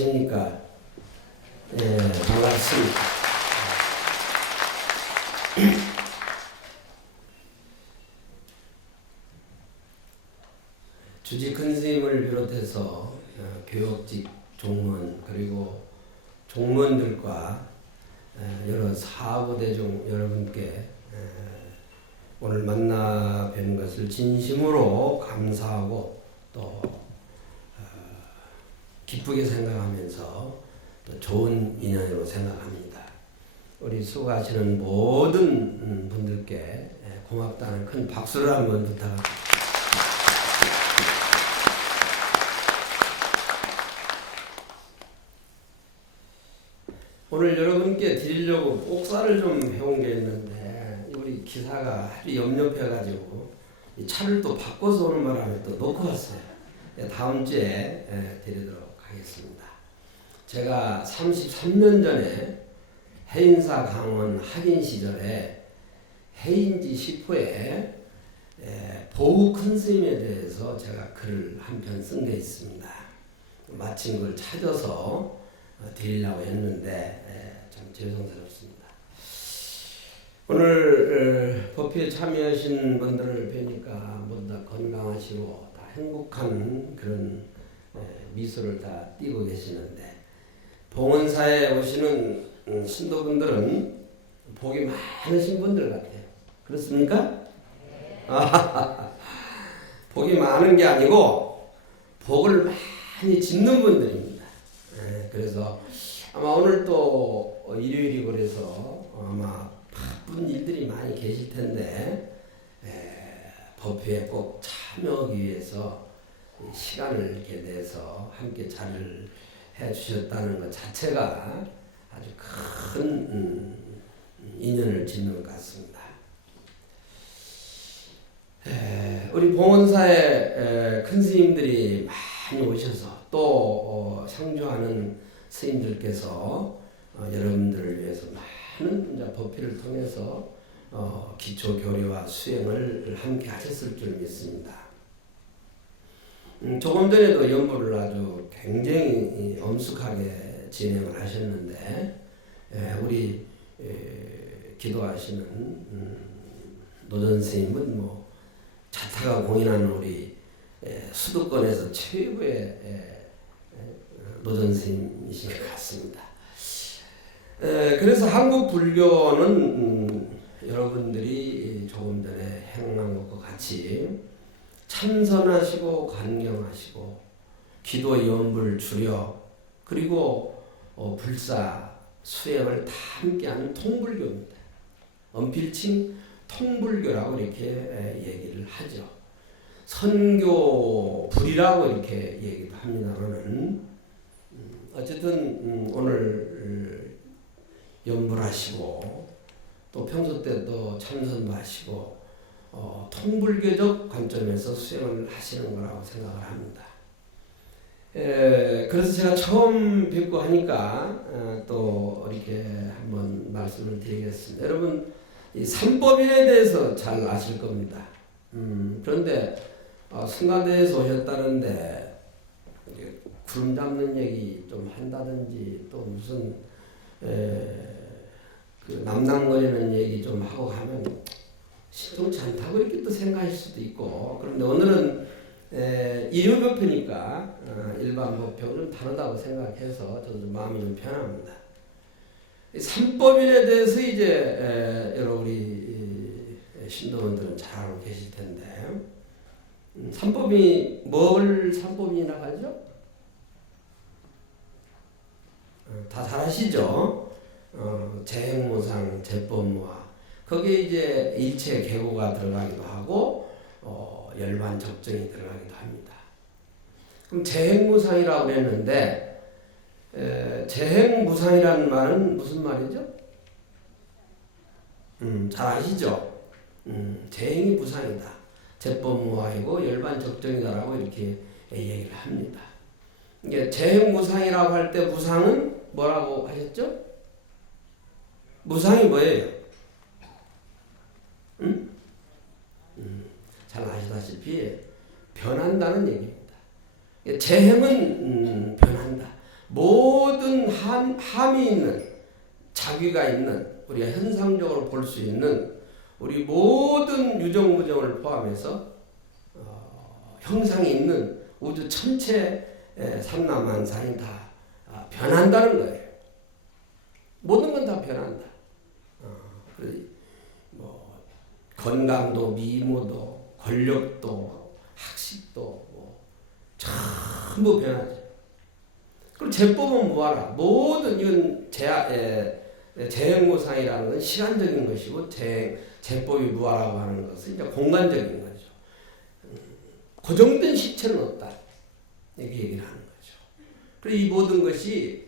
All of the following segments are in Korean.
안녕하십니까. 반갑습니다. 주지 큰 스님을 비롯해서 교역직 종문 그리고 종문들과 여러 사부대중 여러분께 오늘 만나 뵙는 것을 진심으로 감사하고 또 기쁘게 생각하면서 또 좋은 인연으로 생각합니다. 우리 수고하시는 모든 분들께 고맙다는 큰 박수를 한번 부탁합니다. 오늘 여러분께 드리려고 옥사를 좀 해온 게 있는데 우리 기사가 하도 염려해가지고 차를 또 바꿔서 오는 바람에 또 놓고 왔어요. 다음 주에 드리도록 하겠습니다. 제가 33년 전에 해인사 강원 학인 시절에 해인지 10호에 보우 큰 스님에 대해서 제가 글을 한 편 쓴 게 있습니다. 마침 그걸 찾아서 드리려고 했는데 참 죄송스럽습니다. 오늘 법회에 참여하신 분들을 뵈니까 모두 다 건강하시고 다 행복한 그런 미소를 다 띠고 계시는데 봉헌사에 오시는 신도분들은 복이 많으신 분들 같아요. 그렇습니까? 복이 많은 게 아니고 복을 많이 짓는 분들입니다. 그래서 아마 오늘 또 일요일이고 그래서 아마 바쁜 일들이 많이 계실 텐데 법회에 꼭 참여하기 위해서 시간을 이렇게 내서 함께 자리를 해 주셨다는 것 자체가 아주 큰 인연을 짓는 것 같습니다. 우리 봉헌사에 큰 스님들이 많이 오셔서 또 상주하는 스님들께서 여러분들을 위해서 많은 법회를 통해서 기초 교리와 수행을 함께 하셨을 줄 믿습니다. 조금 전에도 연부를 아주 굉장히 엄숙하게 진행을 하셨는데 우리 기도하시는 노전 스님은 뭐 자타가 공인하는 우리 수도권에서 최고의 노전 스님이신 것 같습니다. 그래서 한국 불교는 여러분들이 조금 전에 행한 것과 같이 참선하시고 관경하시고 기도 연불 주려 그리고 불사 수행을 다 함께하는 통불교입니다. 엄필칭 통불교라고 이렇게 얘기를 하죠. 선교불이라고 이렇게 얘기도 합니다만은 어쨌든 오늘 연불하시고 또 평소 때도 참선도 하시고 통불교적 관점에서 수행을 하시는 거라고 생각을 합니다. 그래서 제가 처음 뵙고 하니까 또 이렇게 한번 말씀을 드리겠습니다. 여러분 이 삼법인에 대해서 잘 아실 겁니다. 그런데 승가대에서 오셨다는데 구름 잡는 얘기 좀 한다든지 또 무슨 그 남남거리는 얘기 좀 하고 하면 심통치 않다고 이렇게 또 생각할 수도 있고 그런데 오늘은 일요법회니까 일반 법회와 좀 다르다고 생각해서 저도 좀 마음이 좀 편합니다. 삼법인에 대해서 이제 여러 우리 신도분들은 잘 알고 계실 텐데 삼법이 뭘 삼법이라고 하죠? 다 잘 아시죠? 재행무상, 재법무화 거기에 이제 일체 계고가 들어가기도 하고 열반 적정이 들어가기도 합니다. 그럼 재행무상이라고 했는데 재행무상이라는 말은 무슨 말이죠? 잘 아시죠? 재행이 무상이다. 재법무화이고 열반 적정이다라고 이렇게 얘기를 합니다. 이게 재행무상이라고 할 때 무상은 뭐라고 하셨죠? 무상이 뭐예요? 잘 아시다시피 변한다는 얘기입니다. 재행은 변한다. 모든 함이 있는, 자귀가 있는, 우리가 현상적으로 볼 수 있는 우리 모든 유정무정을 포함해서 형상이 있는 우주 전체 삼라만상이 다 변한다는 거예요. 모든 건 다 변한다. 뭐 건강도, 미모도, 권력도, 학식도 전부 변하죠. 그럼 제법은 뭐하라? 모든 이건 재행무상이라는 건 시간적인 것이고 제법이 무하라고 하는 것은 이제 공간적인 거죠. 고정된 실체는 없다. 이렇게 얘기를 하는 거죠. 그리고 이 모든 것이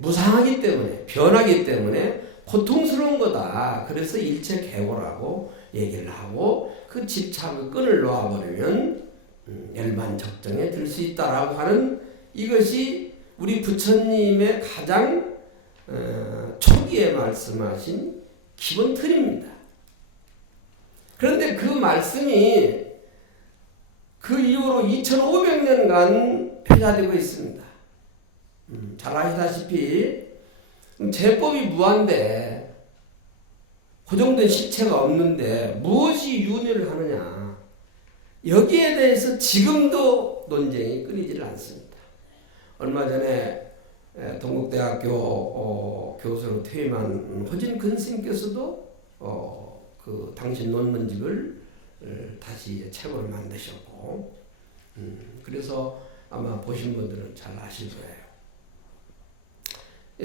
무상하기 때문에, 변하기 때문에 고통스러운 거다. 그래서 일체 개고라고 얘기를 하고 그 집착의 끈을 놓아버리면 열반적정에 들 수 있다라고 하는 이것이 우리 부처님의 가장 초기에 말씀하신 기본 틀입니다. 그런데 그 말씀이 그 이후로 2500년간 폐자되고 있습니다. 잘 아시다시피 제법이 무한데 고정된 실체가 없는데 무엇이 윤회를 하느냐, 여기에 대해서 지금도 논쟁이 끊이지를 않습니다. 얼마 전에 동국대학교 교수로 퇴임한 허진근 스님께서도 그 당신 논문집을 다시 책으로 만드셨고, 그래서 아마 보신 분들은 잘 아실 거예요.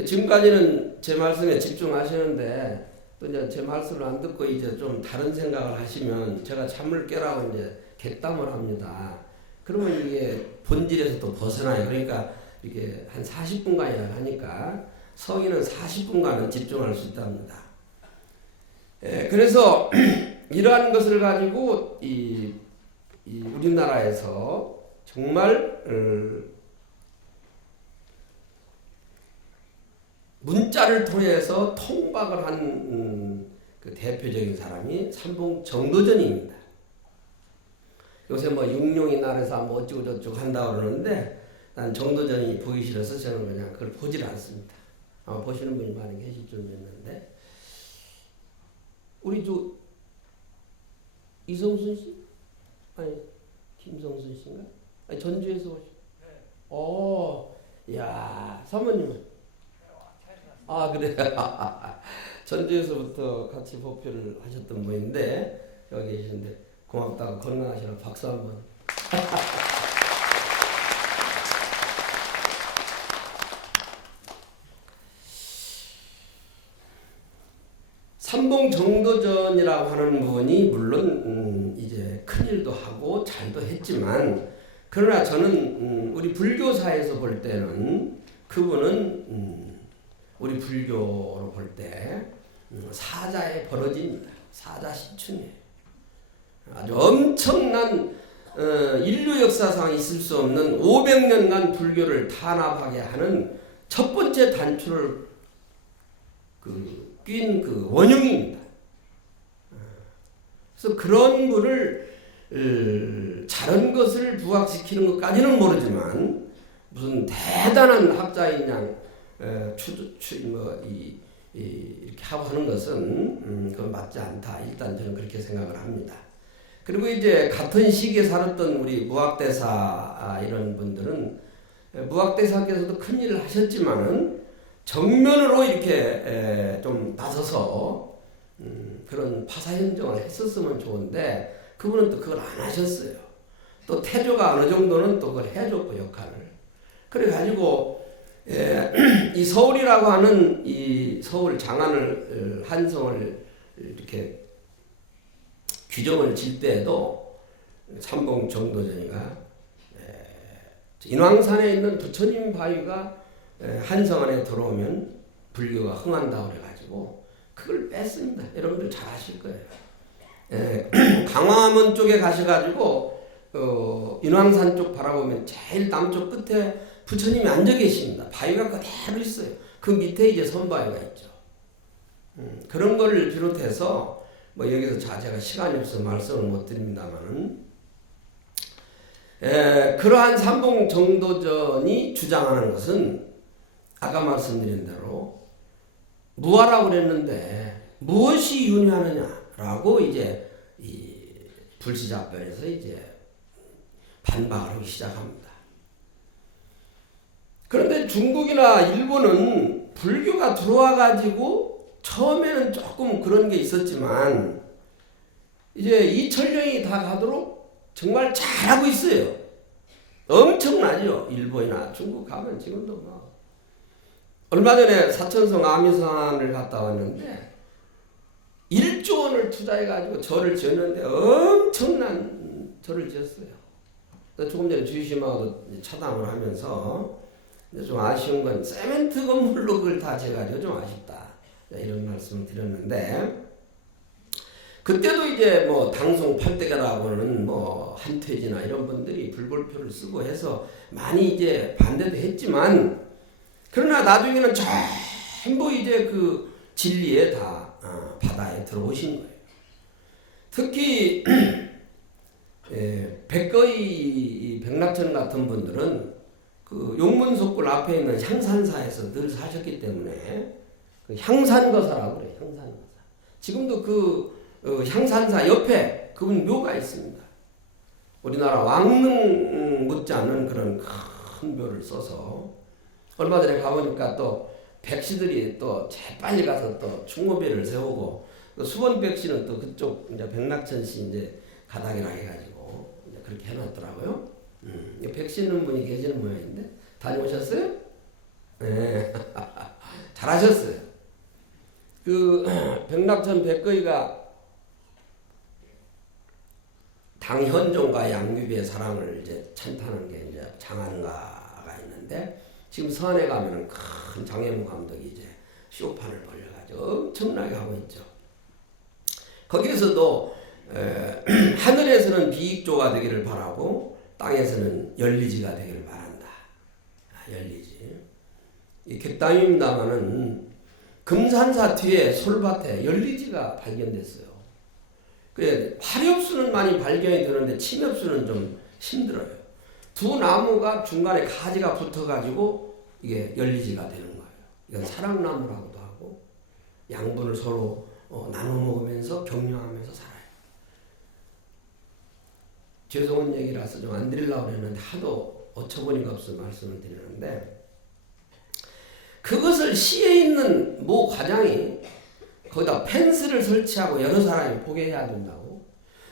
지금까지는 제 말씀에 집중하시는데 또 이제 제 말씀을 안 듣고 이제 좀 다른 생각을 하시면 제가 잠을 깨라고 이제 객담을 합니다. 그러면 이게 본질에서 또 벗어나요. 그러니까 이게 한 40분간이나 하니까 성인은 40분간은 집중할 수 있답니다. 그래서 이러한 것을 가지고 이 우리나라에서 정말 문자를 통해서 통박을 한 그 대표적인 사람이 삼봉 정도전입니다. 요새 뭐 육룡이 날에서 뭐 어쩌고 저쩌고 한다고 그러는데 난 정도전이 보기 싫어서 저는 그냥 그걸 보질 않습니다. 아마 보시는 분이 많이 계실 줄 믿는데, 우리 저 이성순 씨? 아니 김성순 씨인가? 아니 전주에서 오신. 야 사모님은? 아 그래. 전주에서부터 같이 법회를 하셨던 분인데 여기 계시는데 고맙다고 건강하시라고 박수 한번. 삼봉 정도전이라고 하는 분이 물론 이제 큰일도 하고 잘도 했지만, 그러나 저는 우리 불교사에서 볼 때는 그분은 우리 불교로 볼 때 사자의 버러지입니다. 사자 신춘이에요. 아주 엄청난 인류 역사상 있을 수 없는 500년간 불교를 탄압하게 하는 첫 번째 단추를 낀 그 원흉입니다. 그래서 그런 분을 다른 것을 부각시키는 것까지는 모르지만 무슨 대단한 학자인 양 이렇게 하고 하는 것은 그건 맞지 않다. 일단 저는 그렇게 생각을 합니다. 그리고 이제 같은 시기에 살았던 우리 무학대사 이런 분들은 무학대사께서도 큰 일을 하셨지만은 정면으로 이렇게 좀 나서서 그런 파사현정을 했었으면 좋은데 그분은 또 그걸 안 하셨어요. 또 태조가 어느 정도는 또 그걸 해줬고 역할을. 그래가지고 이 서울이라고 하는 이 서울 장안을 한성을 이렇게 규정을 질 때에도 삼봉 정도전이가 인왕산에 있는 부처님 바위가 한성 안에 들어오면 불교가 흥한다고 그래가지고 그걸 뺐습니다. 여러분들 잘 아실 거예요. 강화문 쪽에 가셔가지고 인왕산 쪽 바라보면 제일 남쪽 끝에 부처님이 앉아 계십니다. 바위가 그대로 있어요. 그 밑에 이제 선바위가 있죠. 그런 걸 비롯해서 뭐 여기서 제가 시간이 없어서 말씀을 못 드립니다만은 그러한 삼봉 정도전이 주장하는 것은 아까 말씀드린 대로 무하라고 그랬는데 무엇이 윤회하느냐라고 이제 이 불시잡변에서 이제 반박을 하기 시작합니다. 그런데 중국이나 일본은 불교가 들어와 가지고 처음에는 조금 그런 게 있었지만 이제 2000년이 다 가도록 정말 잘하고 있어요. 엄청나죠. 일본이나 중국 가면 지금도 뭐. 얼마 전에 사천성 아미산을 갔다 왔는데 1조 원을 투자해가지고 절을 지었는데 엄청난 절을 지었어요. 조금 전에 주의심하고도 차담을 하면서 좀 아쉬운 건 세멘트 건물로 그걸 다 지어가지고 좀 아쉽다. 이런 말씀을 드렸는데 그때도 이제 뭐 당송 팔대가라고는 뭐 한퇴지나 이런 분들이 불골표를 쓰고 해서 많이 이제 반대도 했지만 그러나 나중에는 전부 이제 그 진리에 다 바다에 들어오신 거예요. 특히 백거이 백낙천 같은 분들은 그 용문속굴 앞에 있는 향산사에서 늘 사셨기 때문에 그 향산거사라고 그래요. 향산거사. 지금도 그 향산사 옆에 그분 묘가 있습니다. 우리나라 왕릉 못지않은 그런 큰 묘를 써서 얼마 전에 가보니까 또 백씨들이 또 재빨리 가서 또 충무배를 세우고 수원 백씨는 또 그쪽 이제 백낙천씨 이제 가닥이라 해가지고 이제 그렇게 해놨더라고요. 백씨는 분이 계시는 모양인데 다녀오셨어요? 네. 잘하셨어요. 그 백낙천 백거이가 당현종과 양귀비의 사랑을 이제 찬탄한 게 이제 장안가가 있는데 지금 서안에 가면은 큰 장혜무 감독이 이제 쇼판을 벌려가지고 엄청나게 하고 있죠. 거기에서도 하늘에서는 비익조가 되기를 바라고 땅에서는 열리지가 되기를 바란다. 열리지. 이 객담입니다마는 금산사 뒤에 솔밭에 열리지가 발견됐어요. 그래 화렵수는 많이 발견이 되는데 침엽수는 좀 힘들어요. 두 나무가 중간에 가지가 붙어가지고 이게 열리지가 되는 거예요. 이건 사랑나무라고도 하고 양분을 서로 나눠 먹으면서 격려하면서 살아요. 죄송한 얘기라서 좀 안 드리려고 했는데 하도 어처구니가 없어 말씀을 드리는데 그것을 시에 있는 모 과장이 거기다 펜스를 설치하고 여러 사람이 보게 해야 된다고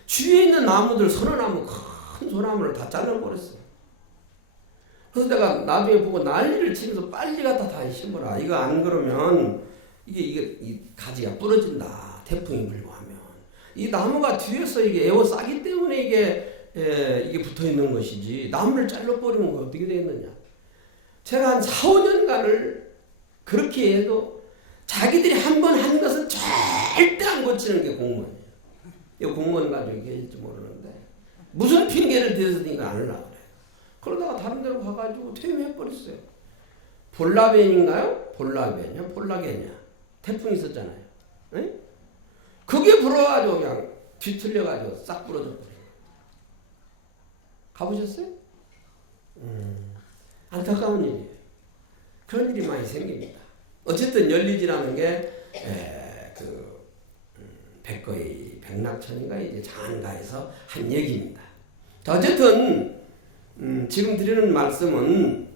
주위에 있는 나무들 소나무 큰 소나무를 다 잘라버렸어요. 그래서 내가 나중에 보고 난리를 치면서 빨리 갖다 다 심어라. 이거 안 그러면 이게 이 가지가 부러진다. 태풍이 불고 하면 이 나무가 뒤에서 이게 에워싸기 때문에 이게 붙어 있는 것이지 나무를 잘라버리는 거 어떻게 되겠느냐. 제가 한 4, 5년간을 그렇게 해도 자기들이 한 번 한 것은 절대 안 고치는 게 공무원이에요. 이 공무원 가지고 계실지 모르는데 무슨 핑계를 대서 이거 안 하려고 그래요. 그러다가 다른 데로 가가지고 퇴임해버렸어요. 볼라벤인가요? 볼라벤이야? 볼라겐이야? 태풍이 있었잖아요. 에? 그게 불어가지고 그냥 뒤틀려가지고 싹 부러져 버려요. 가보셨어요? 안타까운 일이에요. 그런 일이 많이 생깁니다. 어쨌든 열리지라는 게 백거이 백낙천인가 이제 장안가에서 한 얘기입니다. 자, 어쨌든 지금 드리는 말씀은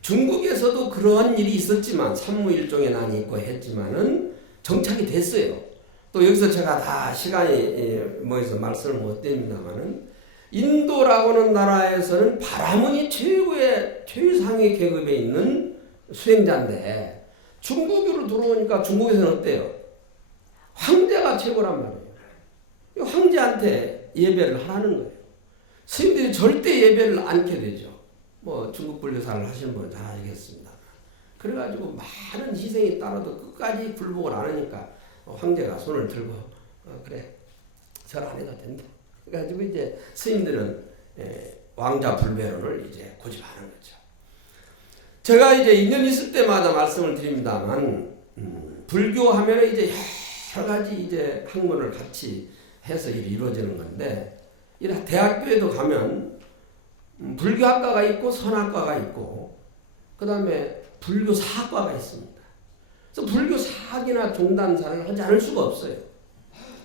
중국에서도 그러한 일이 있었지만 삼무일종의 난이 있고 했지만은 정착이 됐어요. 또 여기서 제가 다 시간이 뭐해서 말씀을 못 드립니다만은 인도라고는 나라에서는 바라문이 최상위 계급에 있는 수행자인데 중국으로 들어오니까 중국에서는 어때요? 황제가 최고란 말이에요. 황제한테 예배를 하라는 거예요. 스님들이 절대 예배를 않게 되죠. 뭐 중국 불교사를 하시는 분은 잘 아시겠습니다. 그래가지고 많은 희생이 따라도 끝까지 굴복을 안 하니까 황제가 손을 들고 그래 절 안 해도 된다. 그래가지고 이제 스님들은 왕자 불배론을 이제 고집하는 거죠. 제가 이제 인연 있을 때마다 말씀을 드립니다만 불교 하면 이제 여러 가지 이제 학문을 같이 해서 이루어지는 건데 대학교에도 가면 불교학과가 있고 선학과가 있고 그 다음에 불교 사학과가 있습니다. 그래서 불교 사학이나 종단사를 하지 않을 수가 없어요.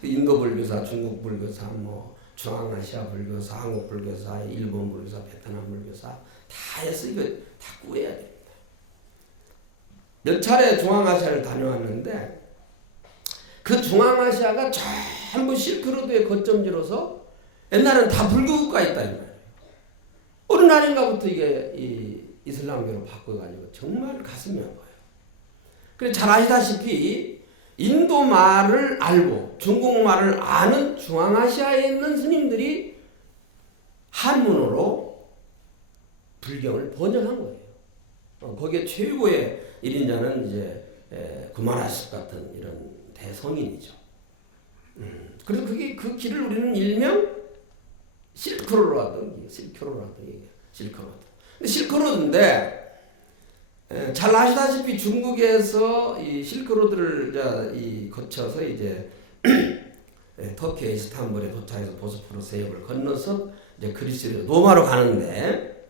인도 불교사, 중국 불교사, 뭐 중앙아시아 불교사, 한국 불교사, 일본 불교사, 베트남 불교사 다 해서 이거 다 구해야 됩니다. 몇 차례 중앙아시아를 다녀왔는데 그 중앙아시아가 전부 실크로드의 거점지로서 옛날에는 다 불교국가 있다 이 말이에요. 어느 날인가부터 이게 이 이슬람교로 바꿔가지고 정말 가슴이 아파요. 그래서 잘 아시다시피 인도 말을 알고 중국말을 아는 중앙아시아에 있는 스님들이 한문으로 불경을 번역한 거예요. 거기에 최고의 1인자는 이제 구마라스 같은 이런 대성인이죠. 그래서 그 길을 우리는 일명 실크로드라고 얘기해요. 실크로드인데 잘 아시다시피 중국에서 이 실크로드를 거쳐서 이제 터키의 이스탄불에 도착해서 보스포러스 해협을 건너서 이제 그리스로 로마로 가는데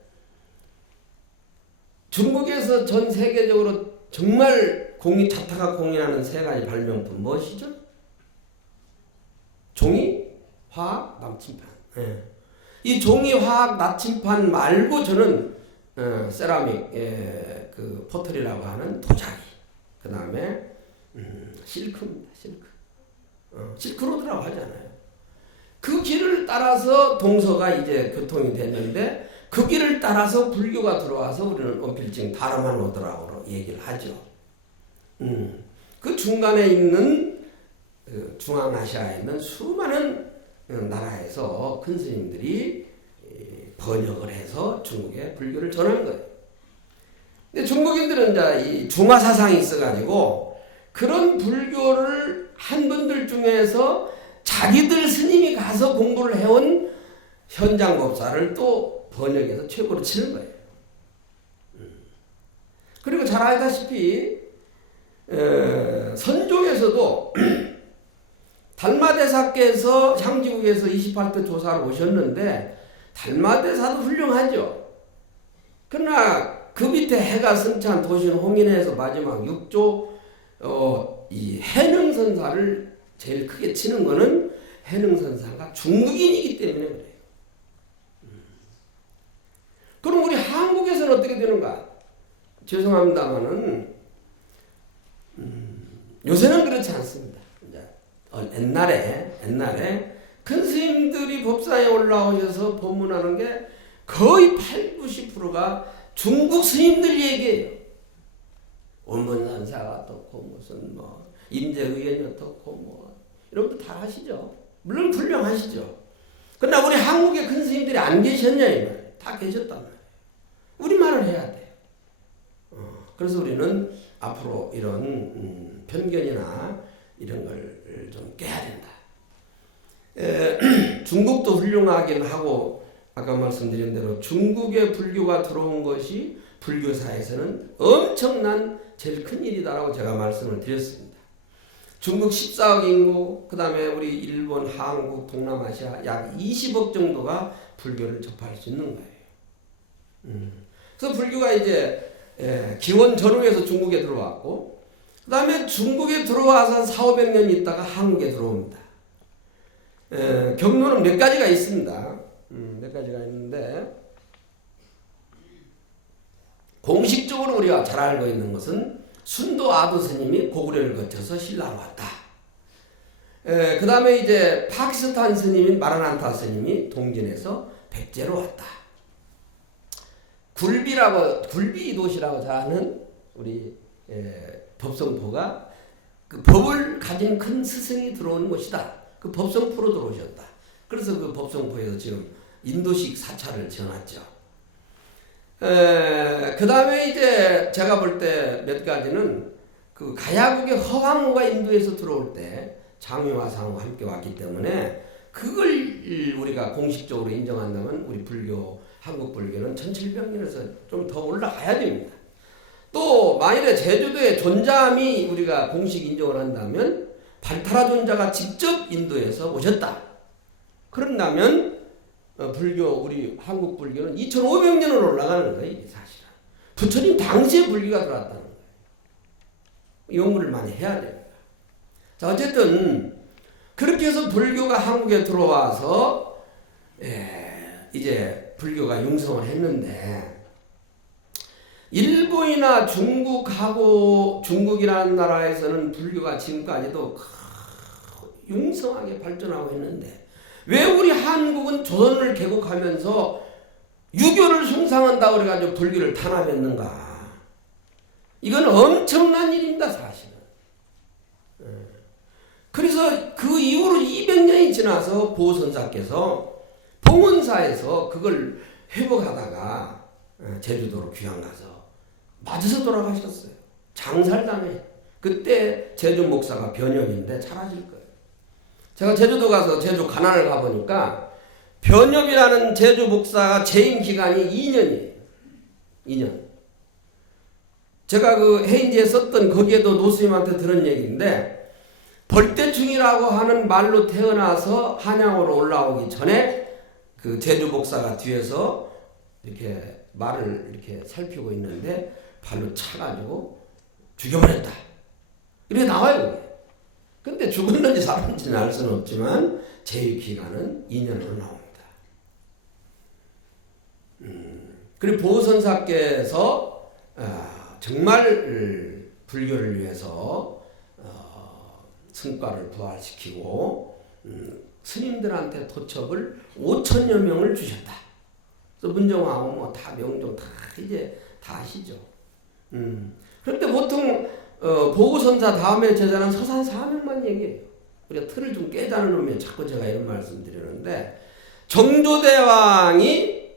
중국에서 전 세계적으로 정말 자타가 공인하는 세 가지 발명품 무엇이죠? 종이, 화학, 나침판. 이 종이, 화학, 나침판 말고 저는 세라믹, 그 포털이라고 하는 도자기, 그 다음에 실크입니다. 실크로드라고 하잖아요. 그 길을 따라서 동서가 이제 교통이 됐는데 그 길을 따라서 불교가 들어와서 우리는 원필증 다르마노드라고 얘기를 하죠. 그 중간에 있는 중앙아시아에 있는 수많은 나라에서 큰 스님들이 번역을 해서 중국에 불교를 전한 거예요. 근데 중국인들은 이제 이 중화 사상이 있어가지고 그런 불교를 한 분들 중에서 자기들 스님이 가서 공부를 해온 현장 법사를 또 번역해서 최고로 치는 거예요. 그리고 잘 알다시피 선종에서도 달마대사께서 향지국에서 28대 조사를 오셨는데 달마대사도 훌륭하죠. 그러나 그 밑에 해가 승천 도신 홍인에서 마지막 6조 이 해능선사를 제일 크게 치는 거는 해능선사가 중국인이기 때문에 그래요. 그럼 우리 한국에서는 어떻게 되는가? 죄송합니다만은 요새는 그렇지 않습니다. 옛날에 큰 스님들이 법사에 올라오셔서 법문하는 게 거의 80~90%가 중국 스님들 얘기예요. 원문선사가 어떻고 무슨 뭐 임재의견이 어떻고 뭐 이런 것도 다 하시죠. 물론 훌륭하시죠. 그러나 우리 한국에 큰 스님들이 안 계셨냐 이 말이에요. 다 계셨단 말이에요. 우리말을 해야 돼요. 그래서 우리는 앞으로 이런 편견이나 이런 걸 좀 깨야 된다. 중국도 훌륭하긴 하고 아까 말씀드린 대로 중국의 불교가 들어온 것이 불교사에서는 엄청난 제일 큰 일이다라고 제가 말씀을 드렸습니다. 중국 14억 인구, 그 다음에 우리 일본, 한국, 동남아시아 약 20억 정도가 불교를 접할 수 있는 거예요. 그래서 불교가 이제 기원 전후에서 중국에 들어왔고 그 다음에 중국에 들어와서 400~500년 있다가 한국에 들어옵니다. 경로는 몇 가지가 있습니다. 몇 가지가 있는데 공식적으로 우리가 잘 알고 있는 것은 순도 아도 스님이 고구려를 거쳐서 신라로 왔다. 그 다음에 이제 파키스탄 스님인 마라난타 스님이 동진에서 백제로 왔다. 굴비 도시라고 잘 아는 우리 법성포가 그 법을 가진 큰 스승이 들어오는 곳이다. 그 법성포로 들어오셨다. 그래서 그 법성포에서 지금 인도식 사찰을 지어놨죠. 그 다음에 이제 제가 볼 때 몇 가지는 그 가야국의 허황우가 인도에서 들어올 때 장유화상과 함께 왔기 때문에 그걸 우리가 공식적으로 인정한다면 우리 불교, 한국 불교는 1700년에서 좀 더 올라가야 됩니다. 또 만일에 제주도의 존자함이 우리가 공식 인정을 한다면 발타라 존자가 직접 인도에서 오셨다. 그런다면 불교, 우리 한국 불교는 2500년으로 올라가는 거예요. 사실은. 부처님 당시에 불교가 들어왔다는 거예요. 연구를 많이 해야 됩니다. 자, 어쨌든 그렇게 해서 불교가 한국에 들어와서 이제 불교가 융성을 했는데, 일본이나 중국하고 중국이라는 나라에서는 불교가 지금까지도 융성하게 발전하고 있는데, 왜 우리 한국은 조선을 개국하면서 유교를 숭상한다고 그래가지고 불교를 탄압했는가? 이건 엄청난 일입니다, 사실은. 그래서 그 이후로 200년이 지나서 보선사께서 봉원사에서 그걸 회복하다가 제주도로 귀향 가서 맞아서 돌아가셨어요. 장살당해. 그때 제주 목사가 변협인데 잘하실 거예요. 제가 제주도 가서 제주 관할을 가보니까 변협이라는 제주 목사가 재임 기간이 2년이에요. 2년. 제가 그 해인지에 썼던 거기에도 노스님한테 들은 얘기인데, 벌떼충이라고 하는 말로 태어나서 한양으로 올라오기 전에 그 제주 목사가 뒤에서 이렇게 말을 이렇게 살피고 있는데 발로 차가지고 죽여버렸다. 이렇게 나와요. 근데 죽었는지 살았는지는 알 수는 없지만 재유 기간은 2년으로 나옵니다. 그리고 보선사께서 정말 불교를 위해서 성과를 부활시키고 스님들한테 도첩을 5천여 명을 주셨다. 그래서 문정하고 뭐 다 명종 다 이제 다 아시죠. 그런데 보통 보고선사 다음에 제자는 서산 사명만 얘기해요. 우리가 틀을 좀 깨자는 의미에 자꾸 제가 이런 말씀 드리는데, 정조대왕이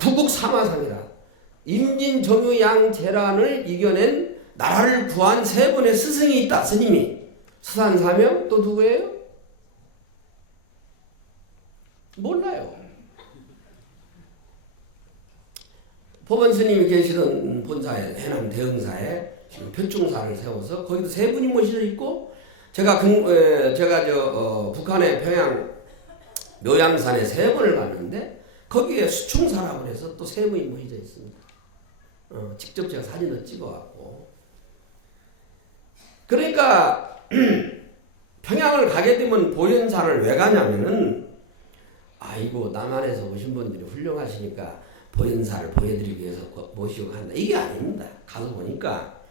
구국사마상이라 임진, 정유, 양, 재란을 이겨낸 나라를 구한 세 분의 스승이 있다. 스님이. 서산 사명 또 누구예요? 몰라요. 법원 스님이 계시던 본사에, 해남 대흥사에 표충사를 세워서 거기도 세 분이 모셔져 있고, 제가 북한의 평양 묘양산에 세 번을 갔는데 거기에 수충사라고 해서 또 세 분이 모셔져 있습니다. 직접 제가 사진을 찍어왔고. 그러니까 평양을 가게 되면 보현산을 왜 가냐면은, 아이고 남한에서 오신 분들이 훌륭하시니까 보현산을 보여드리기 위해서 모시고 간다, 이게 아닙니다. 가서 보니까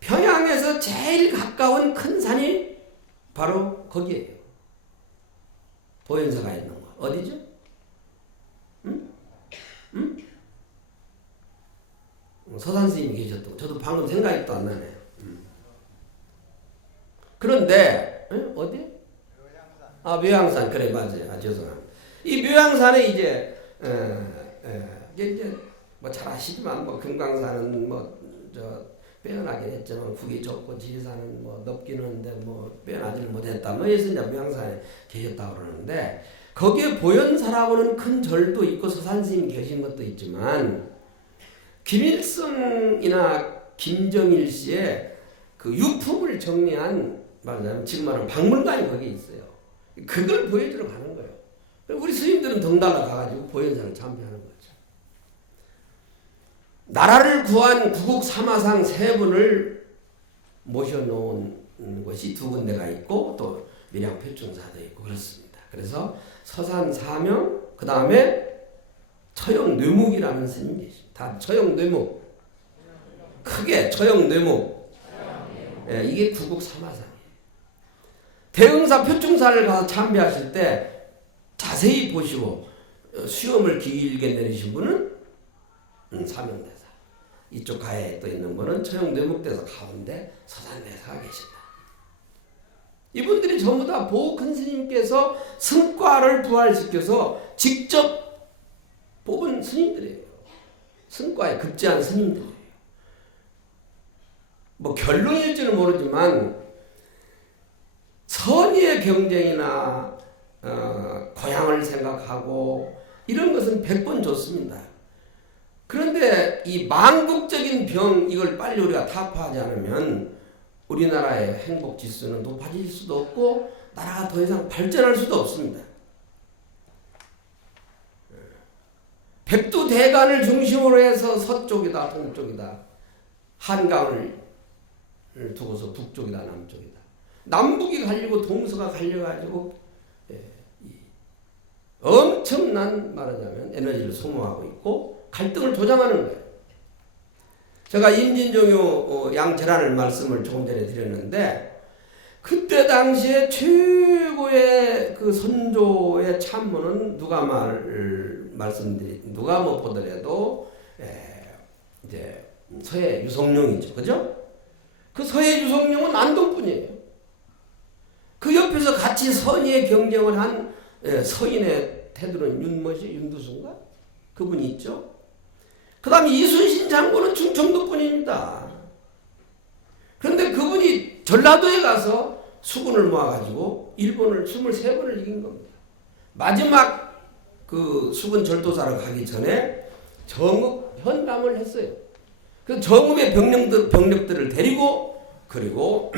평양에서 제일 가까운 큰 산이 바로 거기에요. 보현사가 있는 거. 어디죠? 응? 서산 스님이 계셨던 거. 저도 방금 생각이 또 안 나네요. 그런데 어디? 묘양산. 그래, 맞아요. 죄송합니다. 이 묘양산에 이제 뭐 잘 아시지만 뭐 금강산은 뭐 빼어나긴 했지만 국이 좁고 지리산은 뭐 높기는 한데 뭐 빼어나지는 못했다. 뭐 해서 이제 묘양산에 계셨다고 그러는데, 거기에 보현사라고는 큰 절도 있고 서산스님이 계신 것도 있지만, 김일성이나 김정일 씨의 그 유품을 정리한, 말하자면 지금 말하는 박물관이 거기에 있어요. 그걸 보여주러 가는 거예요. 우리 스님들은 덩달아 가가지고 보현사를 참배하는 거죠. 나라를 구한 구국 사마상 세 분을 모셔놓은 곳이 두 군데가 있고, 또 밀양 표충사도 있고 그렇습니다. 그래서 서산 사명, 그 다음에 처형 뇌묵이라는 스님이 계십니다. 다 처형 뇌묵. 크게 처형 뇌묵. 이게 구국 사마상이에요. 대흥사 표충사를 가서 참배하실 때 자세히 보시고, 수염을 길게 내리신 분은 사명대사, 이쪽 가에 또 있는 분은 처형 뇌묵대사 가운데 서산대사가 계신다. 이분들이 전부 다 보큰 스님께서 성과를 부활시켜서 직접 뽑은 스님들이에요. 성과에 급제한 스님들이에요. 뭐 결론일지는 모르지만 선의의 경쟁이나 고향을 생각하고 이런 것은 100번 좋습니다. 그런데 이 망국적인 병, 이걸 빨리 우리가 타파하지 않으면 우리나라의 행복 지수는 높아질 수도 없고 나라가 더 이상 발전할 수도 없습니다. 백두대간을 중심으로 해서 서쪽이다 동쪽이다, 한강을 두고서 북쪽이다 남쪽이다, 남북이 갈리고 동서가 갈려가지고 엄청난, 말하자면 에너지를 소모하고 있고 갈등을 조장하는 거예요. 제가 임진정유 양재란을 말씀을 조금 전에 드렸는데, 그때 당시에 최고의 그 선조의 참모는 누가 누가 뭐 보더라도 이제 서해 유성룡이죠, 그죠? 그 서해 유성룡은 안동뿐이에요. 그 옆에서 같이 선의의 경쟁을 한 서인의 태도는 윤두순가? 그분이 있죠. 그 다음에 이순신 장군은 충청도뿐입니다. 그런데 그분이 전라도에 가서 수군을 모아가지고 일본을 23번을 이긴 겁니다. 마지막 그 수군 절도사로 가기 전에 정읍 현담을 했어요. 그 정읍의 병력들을 데리고, 그리고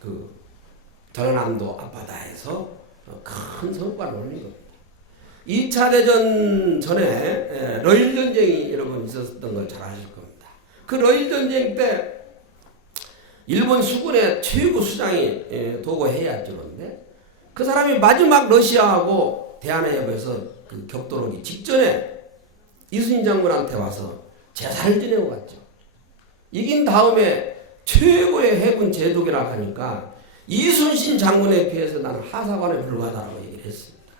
그 전라남도 앞바다에서 큰 성과를 올린 겁니다. 2차 대전 전에 러일 전쟁이 여러분 있었던 걸 잘 아실 겁니다. 그 러일 전쟁 때 일본 수군의 최고 수장이 도고헤이아츠인데, 그 사람이 마지막 러시아하고 대한해협에서 그 격돌하기 직전에 이순신 장군한테 와서 제사를 지내고 갔죠. 이긴 다음에 최고의 해군 제독이라고 하니까 이순신 장군에 비해서 나는 하사관에 불과하다고 얘기를 했습니다.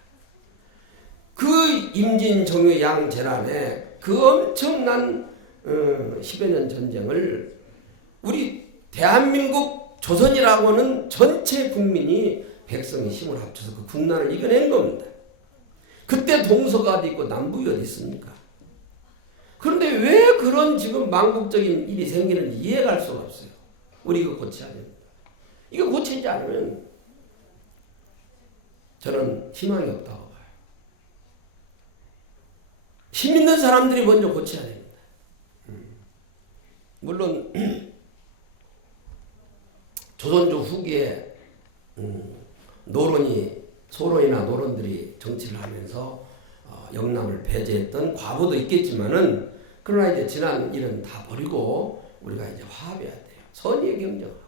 그 임진정유 양재란에 그 엄청난 10여 년 전쟁을 우리 대한민국 조선이라고 하는 전체 국민이, 백성이 힘을 합쳐서 그 국난을 이겨낸 겁니다. 그때 동서가 어디 있고 남북이 어디 있습니까? 그런데 왜 그런 지금 망국적인 일이 생기는지 이해할 수가 없어요. 우리 이거 고쳐야 됩니다. 이거 고치지 않으면 저는 희망이 없다고 봐요. 힘 있는 사람들이 먼저 고쳐야 됩니다. 물론 조선조 후기에 소론이나 노론들이 정치를 하면서 영남을 배제했던 과거도 있겠지만은, 그러나 이제 지난 일은 다 버리고 우리가 이제 화합해야 돼요. 선의의 경쟁하고.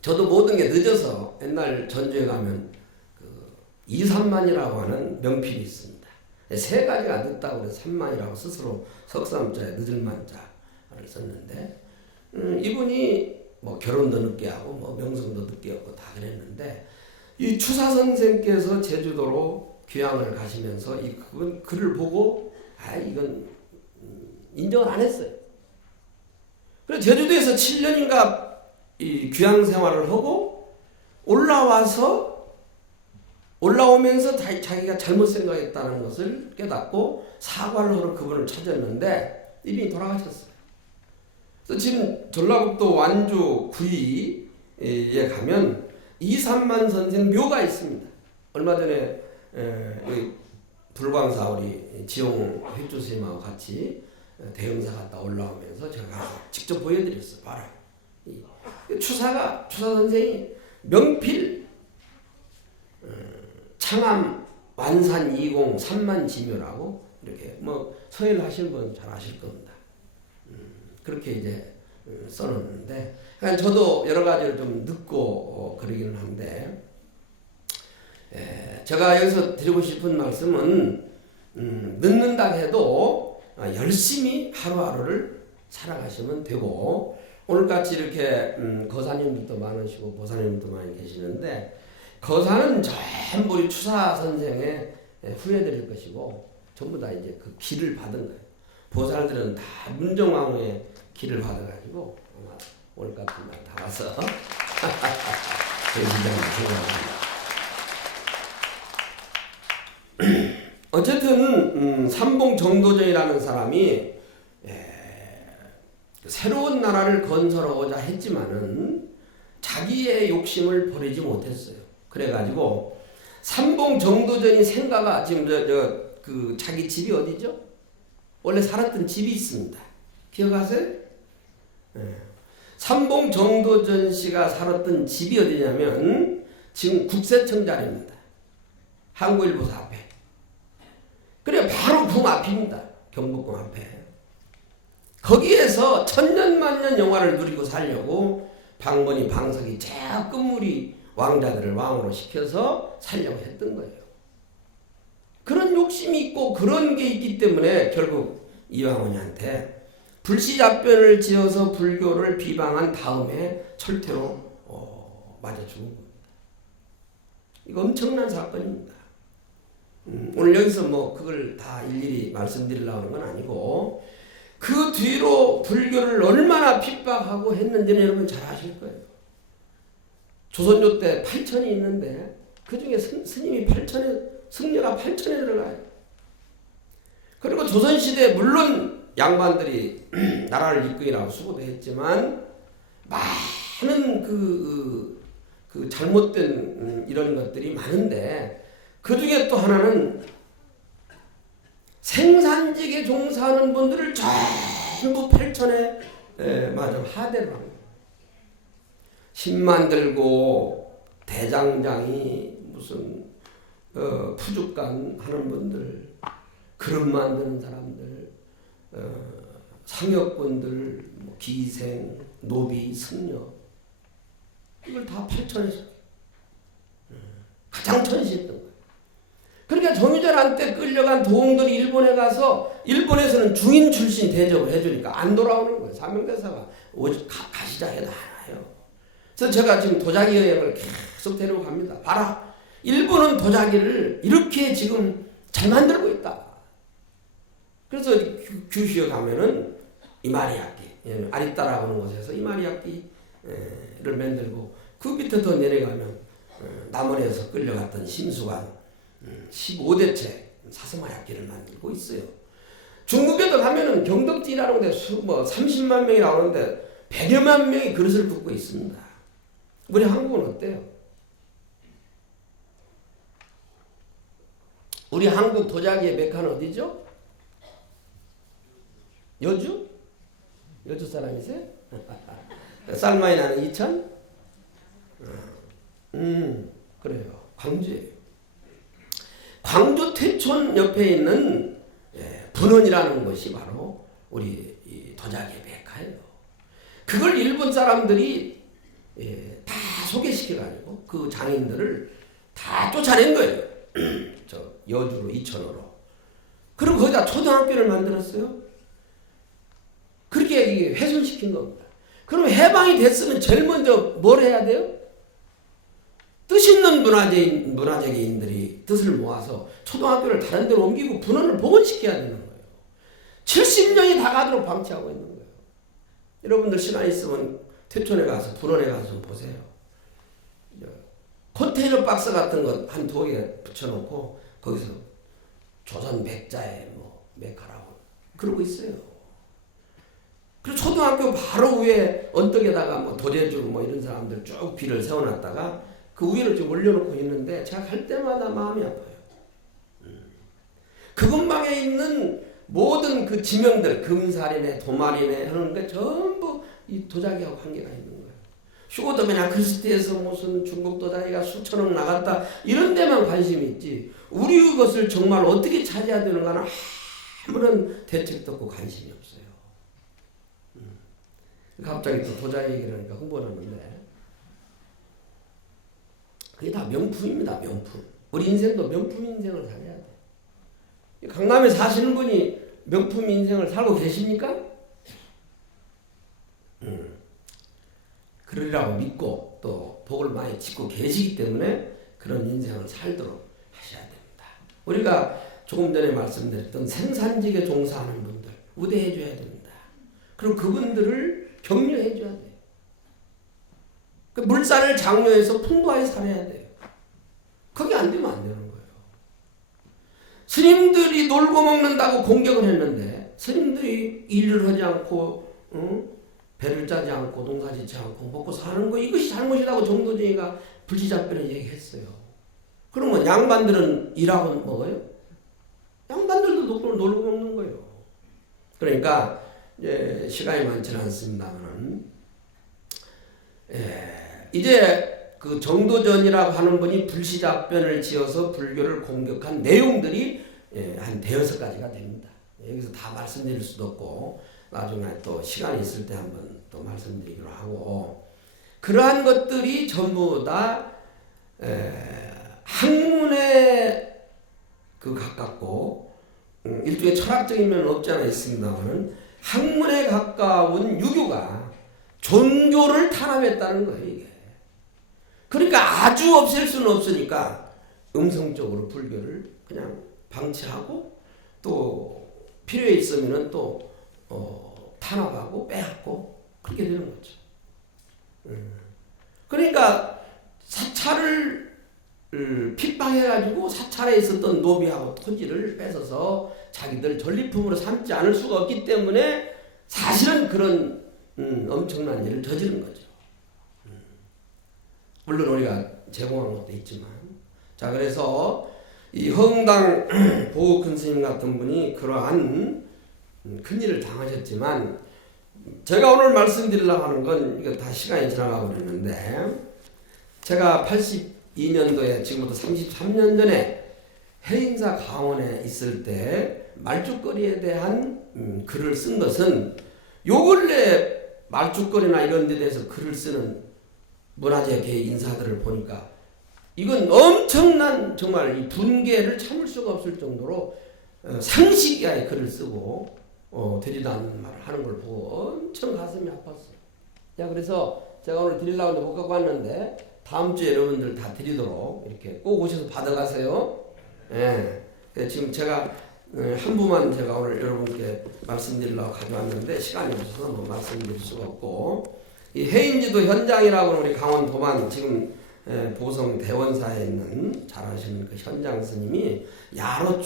저도 모든 게 늦어서 옛날 전주에 가면 그 2, 3만이라고 하는 명필이 있습니다. 세 가지가 늦다고 해서 3만이라고 스스로 석삼자에 늦을 만자를 썼는데, 이분이 뭐 결혼도 늦게 하고 뭐 명성도 늦게 하고 다 그랬는데, 이 추사 선생께서 제주도로 귀향을 가시면서 이 글을 보고 이건 인정을 안 했어요. 그래서 제주도에서 7년인가 이 귀향 생활을 하고 올라오면서 자기가 잘못 생각했다는 것을 깨닫고 사과를 하러 그분을 찾았는데 이분이 돌아가셨어요. 그래서 지금 전라북도 완주 구리에 가면 이삼만 선생 묘가 있습니다. 얼마 전에 우리 불광사 우리 지용 회주 스님하고 같이 대흥사 갔다 올라오면서 제가 가서 직접 보여드렸어요. 봐라. 추사 선생이 명필 창암 완산 20 3만 지묘라고 이렇게 뭐 서예를 하시는 분 잘 아실 겁니다. 그렇게 이제 써놓는데, 저도 여러 가지를 좀 늦고 그러기는 한데, 제가 여기서 드리고 싶은 말씀은 늦는다 해도 열심히 하루하루를 살아가시면 되고, 오늘같이 이렇게 거사님들도 많으시고 보사님들도 많이 계시는데, 거사는 전부 우리 추사 선생의 후예들일 것이고 전부 다 이제 그 길을 받은 거예요. 보살들은 다 문정왕후의 길을 받아가지고 오늘 같은 날 다 와서 저희 시장을 생각합니다. 어쨌든 삼봉 정도전이라는 사람이 새로운 나라를 건설하고자 했지만은 자기의 욕심을 버리지 못했어요. 그래가지고 삼봉 정도전이 생가가 지금 그 자기 집이 어디죠? 원래 살았던 집이 있습니다. 기억하세요? 삼봉 정도전 씨가 살았던 집이 어디냐면 지금 국세청 자리입니다. 한국일보사 앞에. 그래 바로 궁 앞입니다. 경복궁 앞에. 거기에서 천년만년 영화를 누리고 살려고 방문이 방석이 제 끝물이 왕자들을 왕으로 시켜서 살려고 했던 거예요. 그런 욕심이 있고 그런 게 있기 때문에 결국 이황원이한테 불시잡변을 지어서 불교를 비방한 다음에 철퇴로 맞아 죽은 겁니다. 이거 엄청난 사건입니다. 오늘 여기서 뭐 그걸 다 일일이 말씀드리려고 하는 건 아니고 그 뒤로 불교를 얼마나 핍박하고 했는지는 여러분 잘 아실 거예요. 조선조 때 8천이 있는데 그 중에 스님이 8천에 승려가 8천에 들어가요. 그리고 조선시대 물론 양반들이 나라를 이끌이라고 수고도 했지만 많은 그 잘못된 이런 것들이 많은데 그 중에 또 하나는 생산직에 종사하는 분들을 전부 8천에 하대를 합니다. 10만 들고 대장장이 무슨 푸죽간 하는 분들, 그릇 만드는 사람들, 상역분들, 기생, 노비, 승려 이걸 다 8천에서 가장 천시했던 거예요. 그러니까 정유전한테 끌려간 도홍들이 일본에 가서 일본에서는 중인 출신 대접을 해주니까 안 돌아오는 거예요. 사명대사가 가시자 해도 안 와요. 그래서 제가 지금 도자기 여행을 계속 데리고 갑니다. 봐라. 일본은 도자기를 이렇게 지금 잘 만들고 있다. 그래서 규슈에 가면은 이마리야끼, 아리따라고 하는 곳에서 이마리야끼를 만들고 그 밑에 더 내려가면 남원에서 끌려갔던 심수관 15대째 사스마야끼를 만들고 있어요. 중국에도 가면은 경덕지라는 데 30만 명이 나오는데 100여만 명이 그릇을 굽고 있습니다. 우리 한국은 어때요? 우리 한국 도자기의 메카는 어디죠? 여주? 여주 사람이세요? 쌀 많이 나는 이천? 그래요. 광주예요. 광주 태촌 옆에 있는 분원이라는 것이 바로 우리 도자기의 메카예요. 그걸 일본 사람들이 다 소개시켜가지고 그 장인들을 다 쫓아낸 거예요. 저 여주로 이천으로. 그리고 거기다 초등학교를 만들었어요. 그렇게 훼손시킨 겁니다. 그럼 해방이 됐으면 제일 먼저 뭘 해야 돼요? 뜻 있는 문화재인들이 뜻을 모아서 초등학교를 다른 데로 옮기고 분원을 복원시켜야 되는 거예요. 70년이 다 가도록 방치하고 있는 거예요. 여러분들 시간 있으면 태촌에 가서 분원에 가서 좀 보세요. 컨테이너 박스 같은 거 한 2개 붙여놓고 거기서 조선 백자의 메카라고 그러고 있어요. 그리고 초등학교 바로 위에 언덕에다가 도제주 이런 사람들 쭉 비를 세워놨다가 그 위를 좀 올려놓고 있는데 제가 갈 때마다 마음이 아파요. 그 근방에 있는 모든 그 지명들, 금살이네, 도말이네 하는 게 전부 이 도자기하고 관계가 있는 거예요. 휴고도메나 크리스티에서 무슨 중국 도자기가 수천억 나갔다 이런 데만 관심이 있지 우리 것을 정말 어떻게 찾아야 되는가는 아무런 대책도 없고 관심이 없어요. 갑자기 또 도자기 얘기를 하니까 흥분하는데 그게 다 명품입니다. 명품. 우리 인생도 명품 인생을 살아야 돼. 강남에 사시는 분이 명품 인생을 살고 계십니까? 그러리라고 믿고 또 복을 많이 짓고 계시기 때문에 그런 인생을 살도록 하셔야 됩니다. 우리가 조금 전에 말씀드렸던 생산직에 종사하는 분들 우대해 줘야 됩니다. 그리고 그분들을 격려해 줘야 돼요. 그 물살을 장려해서 풍부하게 살아야 돼요. 그게 안 되면 안 되는 거예요. 스님들이 놀고 먹는다고 공격을 했는데 스님들이 일을 하지 않고 배를 짜지 않고 농사 짓지 않고 먹고 사는 거 이것이 잘못이라고 정도쟁이가 불시잡변을 얘기했어요. 그러면 양반들은 일하고 먹어요? 양반들도 놀고 먹는 거예요. 그러니까 시간이 많지는 않습니다만 이제 그 정도전이라고 하는 분이 불시작변을 지어서 불교를 공격한 내용들이 한 대여섯 가지가 됩니다. 여기서 다 말씀드릴 수도 없고 나중에 또 시간이 있을 때 한번 또 말씀드리기로 하고, 그러한 것들이 전부 다 학문에 가깝고 일종의 철학적인 면은 없지 않아 있습니다만 학문에 가까운 유교가 종교를 탄압했다는 거예요. 이게. 그러니까 아주 없앨 수는 없으니까 음성적으로 불교를 그냥 방치하고 또 필요에 있으면은 또 탄압하고 빼앗고 그렇게 되는 거죠. 그러니까 사찰을 핍박해가지고 사찰에 있었던 노비하고 토지를 뺏어서 자기들 전리품으로 삼지 않을 수가 없기 때문에 사실은 그런 엄청난 일을 저지른 거죠. 물론 우리가 제공한 것도 있지만, 자 그래서 이 허응당 보국큰 스님 같은 분이 그러한 큰 일을 당하셨지만, 제가 오늘 말씀드리려고 하는 건 이거 다 시간이 지나가고 그랬는데, 제가 82년도에 지금부터 33년 전에 해인사 강원에 있을 때 말죽거리에 대한 글을 쓴 것은 요 근래 말죽거리나 이런 데 대해서 글을 쓰는 문화재계 인사들을 보니까 이건 엄청난 정말 이 분계를 참을 수가 없을 정도로 상식 이하의 글을 쓰고 되지도 않는 말을 하는 걸 보고 엄청 가슴이 아팠어요. 야, 그래서 제가 오늘 드리려고 했는데 못 갖고 왔는데 다음 주에 여러분들 다 드리도록 이렇게 꼭 오셔서 받아가세요. 예. 지금 제가 한 부만 제가 오늘 여러분께 말씀드리려고 가져왔는데 시간이 없어서 뭐 말씀드릴 수가 없고, 이 해인지도 현장이라고 우리 강원 도만 지금 보성 대원사에 있는 잘 아시는 그 현장 스님이 야로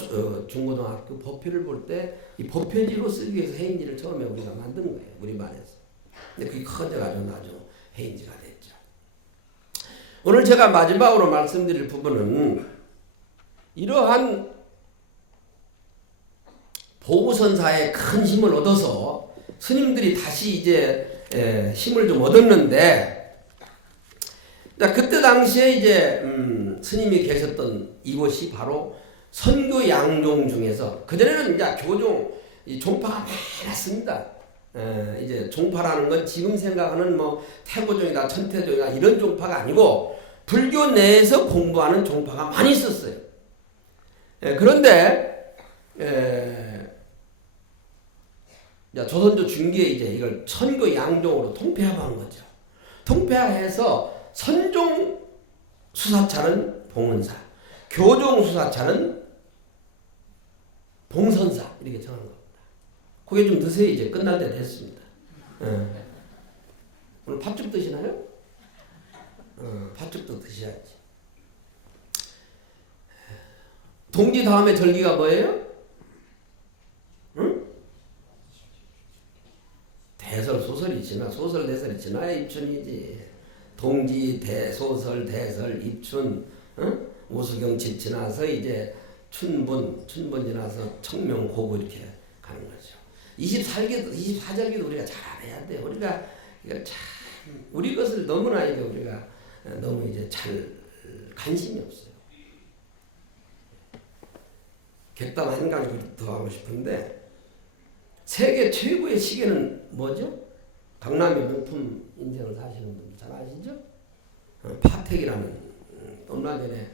중고등학교 법표를 볼 때 이 법표지로 쓰기 위해서 해인지를 처음에 우리가 만든 거예요. 우리 반에서. 근데 그게 커져가지고 아주 해인지가 됐죠. 오늘 제가 마지막으로 말씀드릴 부분은 이러한 보구선사의 큰 힘을 얻어서 스님들이 다시 이제 힘을 좀 얻었는데, 그때 당시에 이제 스님이 계셨던 이곳이 바로 선교 양종 중에서, 그전에는 이제 교종 종파가 많았습니다. 이제 종파라는 건 지금 생각하는 뭐 태고종이다 천태종이다 이런 종파가 아니고 불교 내에서 공부하는 종파가 많이 있었어요. 그런데 조선조 중기에 이제 이걸 선교 양종으로 통폐합한 거죠. 통폐합해서 선종 수사차는 봉은사, 교종 수사차는 봉선사 이렇게 정한 겁니다. 그게 좀 드세요. 이제 끝날 때 됐습니다. 오늘 팥죽 드시나요? 팥죽도 드셔야지. 동지 다음에 절기가 뭐예요? 응? 대설 소설이 지나 소설 대설이 지나야 입춘이지. 동지 대소설 대설 입춘 우수경치 지나서 이제 춘분 지나서 청명고구 이렇게 가는 거죠. 24절기도 우리가 잘 해야 돼요. 우리가 이걸 참 우리 것을 너무나 이제 우리가 너무 이제 잘 관심이 없어요. 객담 한 가지 더 하고 싶은데, 세계 최고의 시계는 뭐죠? 강남의 명품 인생을 사시는 분 잘 아시죠? 파텍이라는 얼마 전에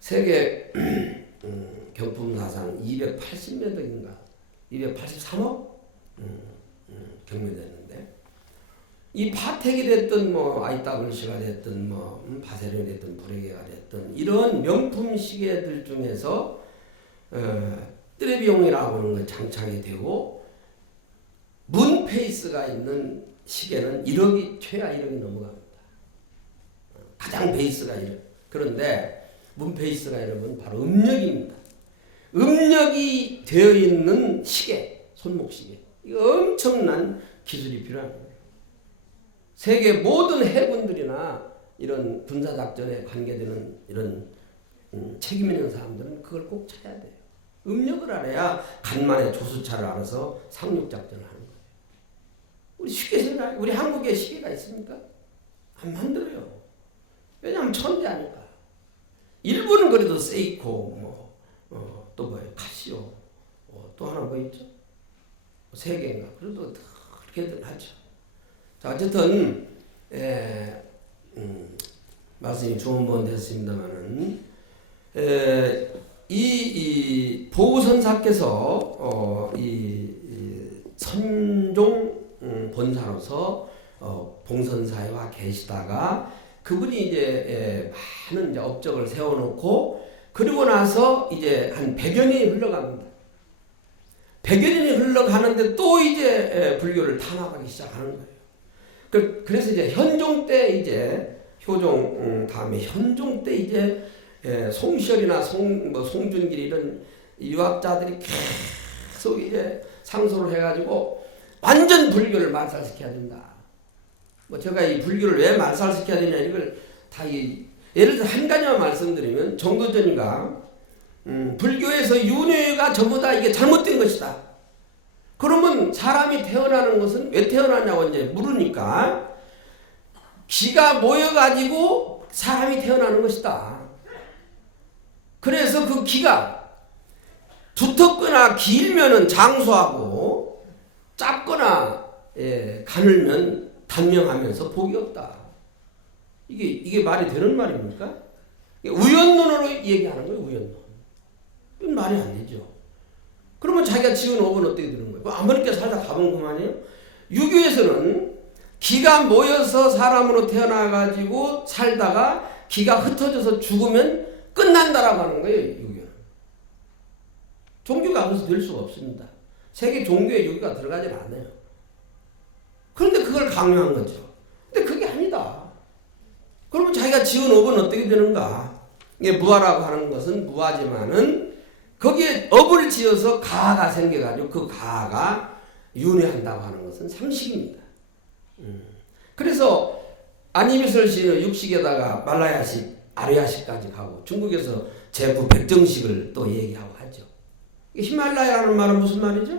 세계 경품 사상 280몇 억인가 283억 경매됐는데, 이 파텍이 됐든 뭐 IWC가 됐든 뭐 바세론이 됐든 브레게가 됐든 이런 명품 시계들 중에서 트레비용이라고 하는 걸 장착이 되고 문페이스가 있는 시계는 1억이 최하 1억이 넘어갑니다. 가장 베이스가 1억. 그런데 문페이스가 여러분 바로 음력입니다. 음력이 되어 있는 시계, 손목시계. 이거 엄청난 기술이 필요한 거예요. 세계 모든 해군들이나 이런 군사작전에 관계되는 이런 책임 있는 사람들은 그걸 꼭 찾아야 돼요. 음력을 알아야 간만에 조수차를 알아서 상륙작전을 하는 거예요. 우리 쉽게 생각해. 우리 한국에 시계가 있습니까? 안 만들어요. 왜냐하면 천대하니까. 일부는 그래도 세이코, 또 뭐예요? 카시오, 또 하나 뭐 있죠? 세계인가? 그래도 그렇게들 하죠. 자, 어쨌든, 말씀이 좋은 번 됐습니다만은, 이 보우선사께서, 이 선종 본사로서, 봉선사에 와 계시다가, 그분이 이제 많은 이제 업적을 세워놓고, 그리고 나서 이제 한 100여 년이 흘러갑니다. 100여 년이 흘러가는데 또 이제 불교를 탄압하기 시작하는 거예요. 그래서 이제 현종 때 이제 효종 다음에 현종 때 이제 송시열이나 송준길 이런 유학자들이 계속 이제 상소를 해가지고 완전 불교를 말살시켜야 된다. 뭐 제가 이 불교를 왜 말살시켜야 되냐 이걸 다 예를 들어 한 가지만 말씀드리면 정도전이가 불교에서 윤회가 전부 다 이게 잘못된 것이다. 그러면 사람이 태어나는 것은 왜 태어나냐고 이제 물으니까 기가 모여가지고 사람이 태어나는 것이다. 그래서 그 기가 두텁거나 길면은 장수하고 짧거나 가늘면 단명하면서 복이 없다. 이게 말이 되는 말입니까? 우연론으로 얘기하는 거예요. 우연론. 이건 말이 안 되죠. 그러면 자기가 지은 업은 어떻게 되는 거예요? 아무렇게 살다 가본 그만이에요. 유교에서는 기가 모여서 사람으로 태어나가지고 살다가 기가 흩어져서 죽으면 끝난다라고 하는 거예요. 유교는. 종교가 그래서 될 수가 없습니다. 세계 종교에 유교가 들어가질 않아요. 그런데 그걸 강요한 거죠. 근데 그게 아니다. 그러면 자기가 지은 업은 어떻게 되는가? 이게 무아라고 하는 것은 무아지만은 거기에 업을 지어서 가가 생겨가지고 그 가가 윤회한다고 하는 것은 상식입니다. 그래서 안이미설 씨는 육식에다가 말라야식, 아르야식까지 가고 중국에서 제부 백정식을 또 얘기하고 하죠. 히말라야라는 말은 무슨 말이죠?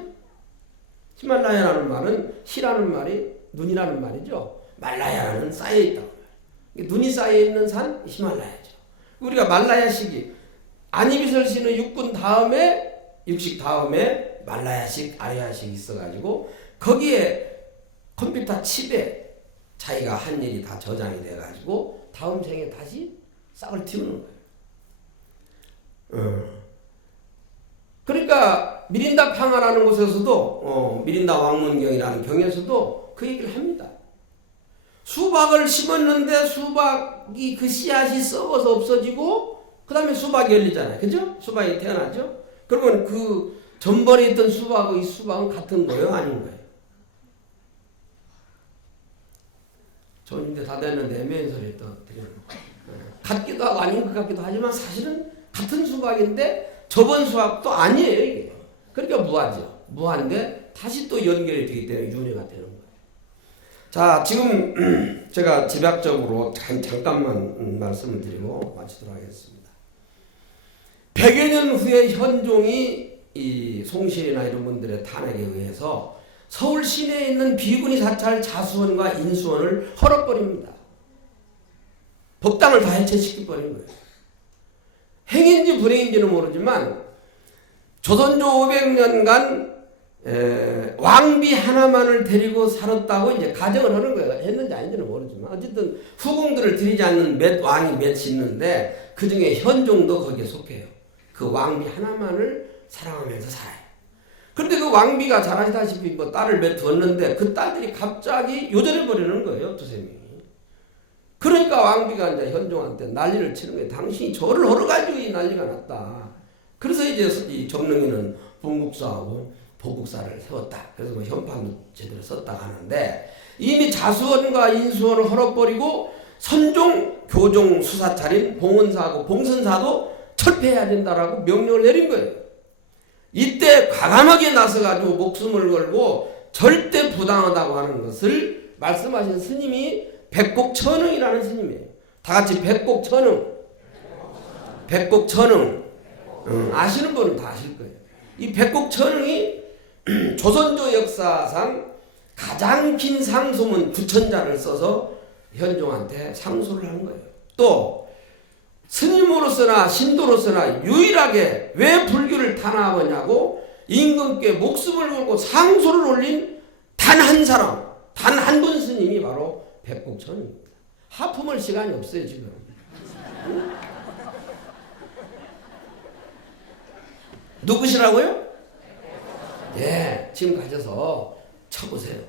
히말라야라는 말은 히라는 말이 눈이라는 말이죠. 말라야라는 쌓여있다고. 눈이 쌓여있는 산 히말라야죠. 우리가 말라야식이 안이미설 씨는 육군 다음에 육식 다음에 말라야식, 아르야식이 있어가지고 거기에 컴퓨터 칩에 자기가 한 일이 다 저장이 돼가지고 다음 생에 다시 싹을 틔우는 거예요. 그러니까 미린다 팡하라는 곳에서도 미린다 왕문경이라는 경에서도 그 얘기를 합니다. 수박을 심었는데 수박이 그 씨앗이 썩어서 없어지고 그 다음에 수박이 열리잖아요. 그죠? 수박이 태어나죠? 그러면 그 전번에 있던 수박의 수박은 같은 거예요? 아닌 거예요? 저는 이제 다 됐는데 애매한 소리 또 드리는 거예요. 같기도 하고 아닌 것 같기도 하지만 사실은 같은 수박인데 저번 수박도 아니에요. 이게. 그러니까 무아죠. 무아인데 다시 또 연결이 되기 때문에 윤회가 되는 거예요. 자, 지금 제가 집약적으로 잠깐만 말씀을 드리고 마치도록 하겠습니다. 100여 년 후에 현종이 이 송실이나 이런 분들의 탄핵에 의해서 서울 시내에 있는 비구니 사찰 자수원과 인수원을 헐어버립니다. 법당을 다 해체시켜버린 거예요. 행인지 불행인지는 모르지만 조선조 500년간 왕비 하나만을 데리고 살았다고 이제 가정을 하는 거예요. 했는지 아닌지는 모르지만 어쨌든 후궁들을 들이지 않는 몇 왕이 몇 있는데 그 중에 현종도 거기에 속해요. 그 왕비 하나만을 사랑하면서 살아요. 그런데 그 왕비가 잘 아시다시피 뭐 딸을 몇 두었는데 그 딸들이 갑자기 요절해 버리는 거예요. 두세 명이. 그러니까 왕비가 이제 현종한테 난리를 치는 거예요. 당신이 저를 헐어가지고 이 난리가 났다. 그래서 이제 이 정릉이는 bun국사하고 보국사를 세웠다. 그래서 뭐 현판도 제대로 썼다 하는데 이미 자수원과 인수원을 헐어버리고 선종, 교종, 수사차린, 봉은사하고 봉선사도 철폐해야 된다라고 명령을 내린 거예요. 이때 과감하게 나서가지고 목숨을 걸고 절대 부당하다고 하는 것을 말씀하신 스님이 백곡천흥이라는 스님이에요. 다 같이 백곡천흥. 백곡천흥. 아시는 분은 다 아실 거예요. 이 백곡천흥이 조선조 역사상 가장 긴 상소문 9,000자를 써서 현종한테 상소를 한 거예요. 또 스님으로서나 신도로서나 유일하게 왜 불교를 탄압하냐고 임금께 목숨을 걸고 상소를 올린 단 한 사람, 단 한 분 스님이 바로 백곡천입니다. 하품할 시간이 없어요 지금. 누구시라고요? 예, 지금 가셔서 쳐보세요.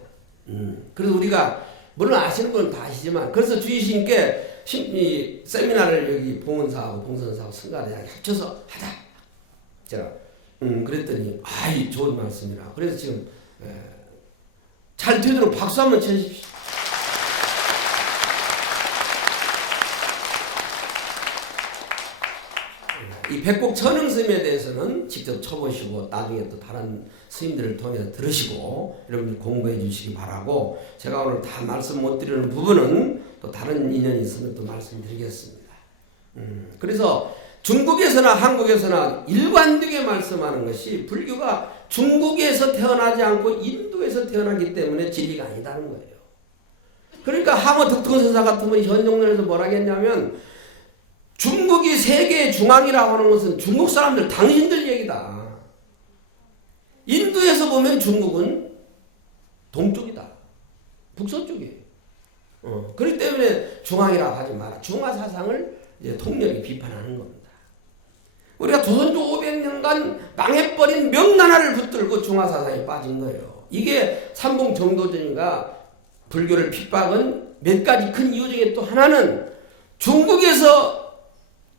그래서 우리가 물론 아시는 분은 다 아시지만 그래서 주의신께 이 세미나를 여기 봉은사하고 봉선사하고 승가대장 합쳐서 하자. 제가 그랬더니 아이 좋은 말씀이라. 그래서 지금 잘 되도록 박수 한번 쳐주십시오. 이 백곡 천흥 스님에 대해서는 직접 쳐보시고 나중에 또 다른 스님들을 통해서 들으시고 여러분들 공부해 주시기 바라고 제가 오늘 다 말씀 못 드리는 부분은 또 다른 인연이 있으면 또 말씀드리겠습니다. 그래서 중국에서나 한국에서나 일관되게 말씀하는 것이 불교가 중국에서 태어나지 않고 인도에서 태어나기 때문에 진리가 아니다는 거예요. 그러니까 항어 득도선사 같으면 현종론에서 뭐라 했냐면 중국이 세계의 중앙이라고 하는 것은 중국 사람들 당신들 얘기다. 인도에서 보면 중국은 동쪽이다. 북서쪽이에요. 그렇기 때문에 중앙이라고 하지 마라. 중화 사상을 이제 통렬히 비판하는 겁니다. 우리가 조선조 500년간 망해버린 명나라를 붙들고 중화 사상에 빠진 거예요. 이게 삼봉 정도전인가 불교를 핍박은 몇 가지 큰 이유 중에 또 하나는 중국에서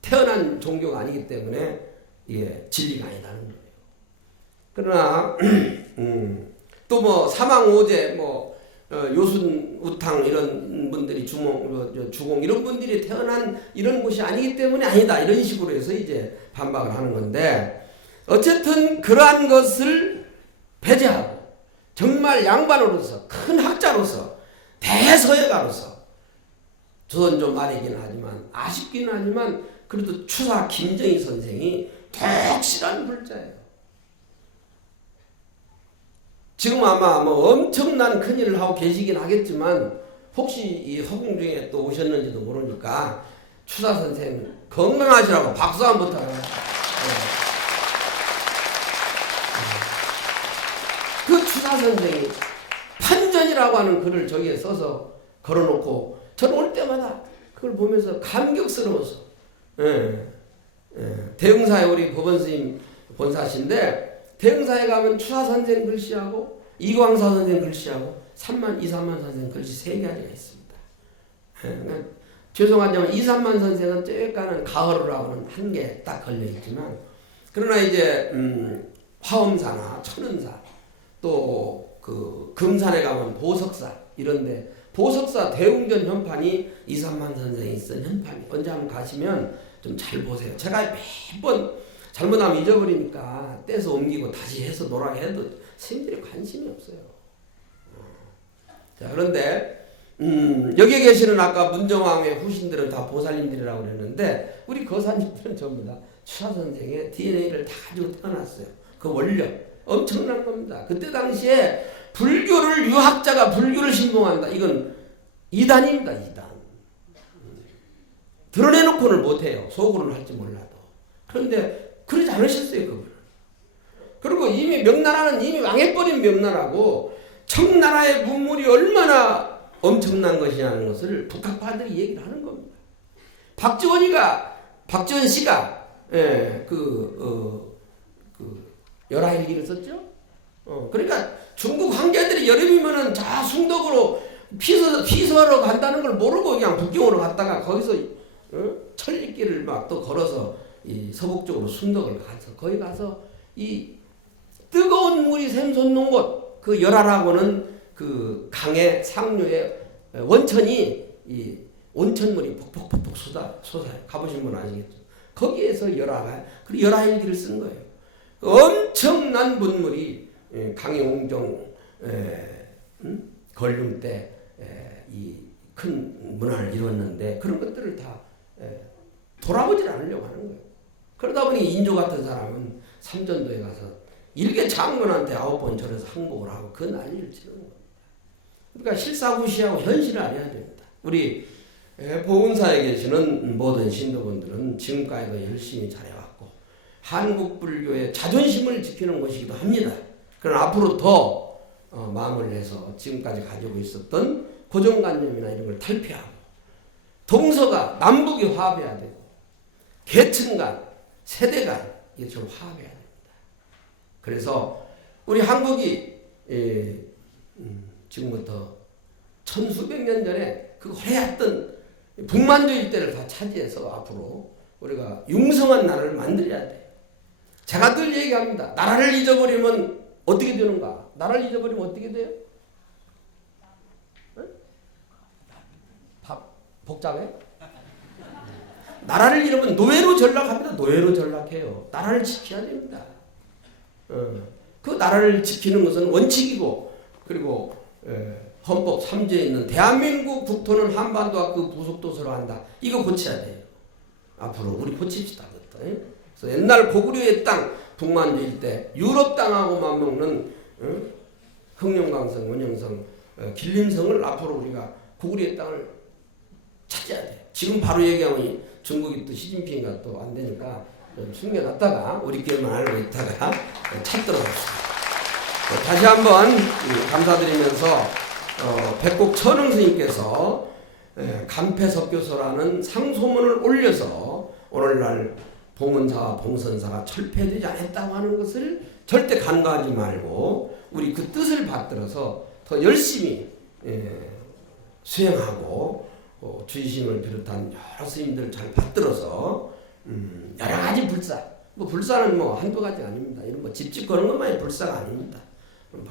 태어난 종교가 아니기 때문에 이게 진리가 아니다는 거예요. 그러나 또 뭐 사망오제 뭐 요순우탕 이런 분들이 주공 이런 분들이 태어난 이런 곳이 아니기 때문에 아니다 이런 식으로 해서 이제 반박을 하는 건데 어쨌든 그러한 것을 배제하고 정말 양반으로서 큰 학자로서 대서예가로서 조선조 말이긴 하지만 아쉽긴 하지만 그래도 추사 김정희 선생이 독실한 불자예요. 지금 아마 뭐 엄청난 큰일을 하고 계시긴 하겠지만 혹시 이 허공 중에 또 오셨는지도 모르니까 추사 선생 건강하시라고 박수 한번 부탁해요. 그 추사 선생이 판전이라고 하는 글을 저기에 써서 걸어놓고 저는 올 때마다 그걸 보면서 감격스러워서 대흥사에 우리 법원스님 본사신데 대흥사에 가면 추사 선생 글씨하고 이광사 선생 글씨하고 2, 3만 선생 글씨 3가지가 있습니다. 죄송하지만 2, 3만 선생은 쬐까는 가허르라고는 한 개 딱 걸려있지만 그러나 이제 화엄사나 천은사 또 그 금산에 가면 보석사 이런데 보석사 대웅전 현판이 2, 3만 선생이 쓴 현판이 언제 한번 가시면 좀 잘 보세요. 제가 매번 잘못하면 잊어버리니까 떼서 옮기고 다시 해서 놓으라 해도 스님들이 관심이 없어요. 자, 그런데 여기 계시는 아까 문정왕의 후신들은 다 보살님들이라고 그랬는데 우리 거사님들은 전부 다 추사 선생의 DNA를 다 가지고 태어났어요. 그 원력 엄청난 겁니다. 그때 당시에 불교를 유학자가 불교를 신봉한다. 이건 이단입니다. 이단. 드러내놓고는 못해요. 속으로는 할지 몰라도. 그런데 그러지 않으셨어요. 그분은. 그리고 이미 명나라는 이미 망해버린 명나라고 청나라의 문물이 얼마나 엄청난 것이냐는 것을 북학파들이 얘기를 하는 겁니다. 박지원 씨가 열하일기를 썼죠. 그러니까 중국 황제들이 여름이면은 자 숭덕으로 피서로 간다는 걸 모르고 그냥 북경으로 갔다가 거기서 천리길을 막 또 걸어서 이 서북 쪽으로 숭덕을 가서 거기 가서 이 뜨거운 물이 샘솟는 곳 그 열하라고는 그 강의 상류에 원천이 이 온천물이 폭폭폭폭 솟아요. 가보신 분 아시겠죠? 거기에서 열하가 그리고 열하일기를 쓴 거예요. 엄청난 문물이 강의옹종 걸륜 때 이 큰 문화를 이뤘는데 그런 것들을 다 돌아보질 않으려고 하는 거예요. 그러다 보니 인조 같은 사람은 삼전도에 가서 일개 장군한테 9번 절에서 항복을 하고 그 난리를 치는 겁니다. 그러니까 실사구시하고 현실을 알아야 됩니다. 우리 보은사에 계시는 모든 신도분들은 지금까지도 열심히 잘해왔고 한국 불교의 자존심을 지키는 것이기도 합니다. 그러나 앞으로 더 마음을 내서 지금까지 가지고 있었던 고정관념이나 이런 걸 탈피하고 동서가 남북이 화합해야 되고 계층 간, 세대 간 이게 좀 화합해야 됩니다. 그래서 우리 한국이 지금부터 천수백 년 전에 그 화려했던 북만주 일대를 다 차지해서 앞으로 우리가 융성한 나라를 만들어야 돼요. 제가 늘 얘기합니다. 나라를 잊어버리면 어떻게 되는가? 나라를 잊어버리면 어떻게 돼요? 응? 복잡해? 나라를 잃으면 노예로 전락합니다. 노예로 전락해요. 나라를 지켜야 됩니다. 그 나라를 지키는 것은 원칙이고 그리고 헌법 3조에 있는 대한민국 국토는 한반도와 그 부속도서로 한다. 이거 고쳐야 돼요. 앞으로 우리 고칩시다. 그래서 옛날 고구려의 땅 북만주 일대 유럽 땅하고 맞먹는 흑룡강성, 원영성, 길림성을 앞으로 우리가 고구려의 땅을 찾아야 돼요. 지금 바로 얘기하면 중국이 또 시진핑가 또 안 되니까 좀 숨겨놨다가 우리끼리만 알고 있다가 찾도록 하겠습니다. 다시 한번 감사드리면서 백곡 천흥 스님께서 간패석교서라는 상소문을 올려서 오늘날 봉은사와 봉선사가 철폐되지 않았다고 하는 것을 절대 간과하지 말고 우리 그 뜻을 받들어서 더 열심히 수행하고 주의심을 비롯한 여러 스님들을 잘 받들어서 여러 가지 불사, 불사는 한두 가지 아닙니다. 이런 집집 거는 것만이 불사가 아닙니다.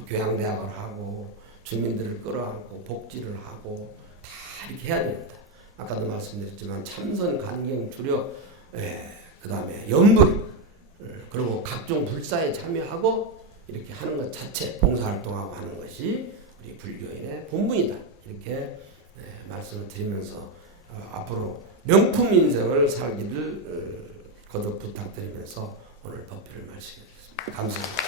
교양대학을 하고 주민들을 끌어안고 복지를 하고 다 이렇게 해야 됩니다. 아까도 말씀드렸지만 참선, 간경, 주력, 그 다음에 연불, 그리고 각종 불사에 참여하고 이렇게 하는 것 자체 봉사활동하고 하는 것이 우리 불교인의 본분이다. 이렇게 말씀을 드리면서 앞으로 명품 인생을 살기를 거듭 부탁드리면서 오늘 법회를 마치겠습니다. 감사합니다.